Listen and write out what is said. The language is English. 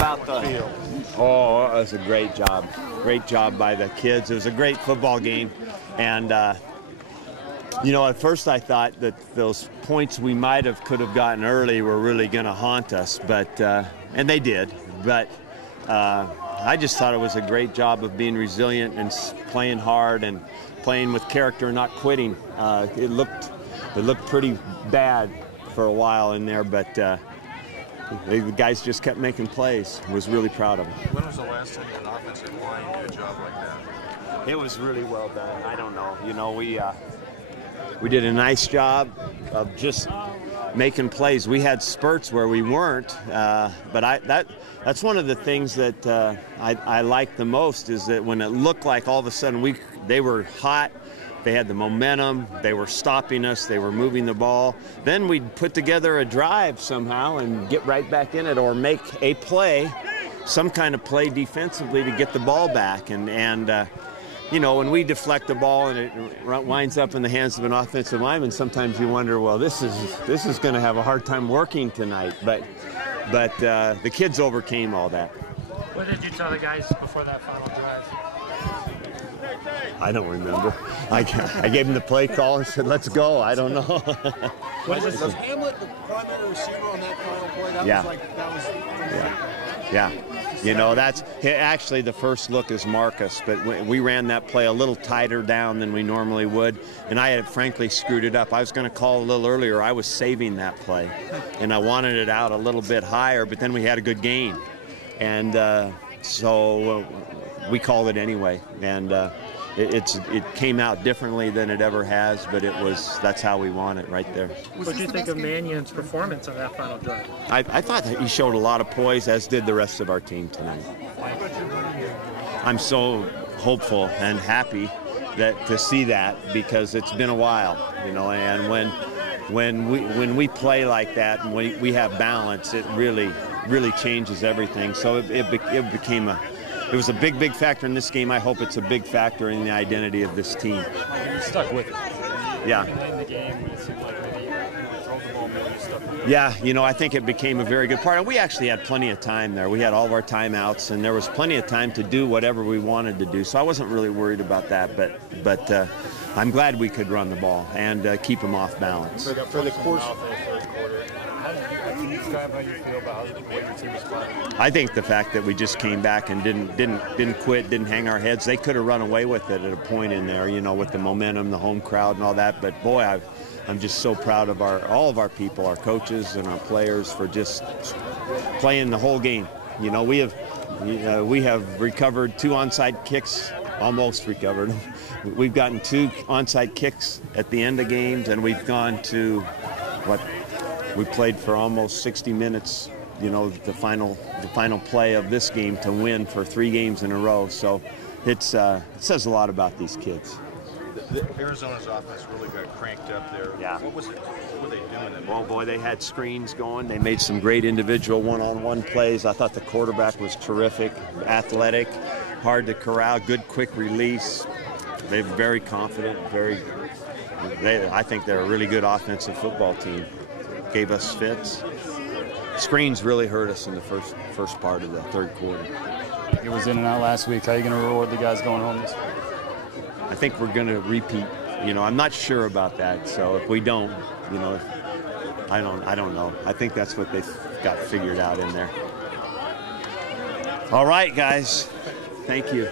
about the field? Oh, it was a great job. Great job by the kids. It was a great football game. And, you know, at first I thought that those points we could have gotten early were really going to haunt us, but and they did. But I just thought it was a great job of being resilient and playing hard and playing with character, not quitting. It looked pretty bad for a while in there, but the guys just kept making plays. I was really proud of them. When was the last time an offensive line did a job like that? It was really well done. I don't know. You know, we did a nice job of just making plays. We had spurts where we weren't, but that's one of the things that I like the most, is that when it looked like all of a sudden they were hot, they had the momentum, they were stopping us, they were moving the ball, then we'd put together a drive somehow and get right back in it, or make a play, some kind of play defensively to get the ball back. And you know, when we deflect the ball and it winds up in the hands of an offensive lineman, sometimes you wonder, well, this is going to have a hard time working tonight. But the kids overcame all that. What did you tell the guys before that final drive? I don't remember. I gave him the play call and said, "Let's go." I don't know. Was Hamlet the primary receiver on that final play? Yeah. You know, that's actually the first look is Marcus, but we ran that play a little tighter down than we normally would, and I had frankly screwed it up. I was going to call a little earlier. I was saving that play, and I wanted it out a little bit higher, but then we had a good game, and so we called it anyway, and it came out differently than it ever has, but that's how we want it right there. What do you think of Mannion's performance on that final drive? I thought that he showed a lot of poise, as did the rest of our team tonight. I'm so hopeful and happy to see that, because it's been a while, you know, and when we play like that and we have balance, it really changes everything. So it was a big factor in this game. I hope it's a big factor in the identity of this team. You stuck with it. Yeah. In the game, it seemed like maybe you throw the ball more, you stuck with it. Yeah, you know, I think it became a very good part. And we actually had plenty of time there. We had all of our timeouts, and there was plenty of time to do whatever we wanted to do. So I wasn't really worried about that. But I'm glad we could run the ball and keep them off balance. For the course of the third quarter, can you describe how you feel about the way your team is playing? I think the fact that we just came back and didn't quit, didn't hang our heads. They could have run away with it at a point in there, you know, with the momentum, the home crowd and all that. But boy, I'm just so proud of all of our people, our coaches and our players, for just playing the whole game. You know, we have recovered 2 onside kicks, almost recovered. We've gotten 2 onside kicks at the end of games, and we've gone to we played for almost 60 minutes, you know, the final play of this game to win for 3 games in a row. So it says a lot about these kids. Arizona's offense really got cranked up there. Yeah. What were they doing? Well, boy, they had screens going. They made some great individual one-on-one plays. I thought the quarterback was terrific, athletic, hard to corral, good quick release. They're very confident, I think they're a really good offensive football team. Gave us fits. Screens really hurt us in the first part of the third quarter. It was in and out last week. How are you going to reward the guys going home this week? I think we're going to repeat. You know, I'm not sure about that. So if we don't, you know, I don't know. I think that's what they've got figured out in there. All right, guys. Thank you.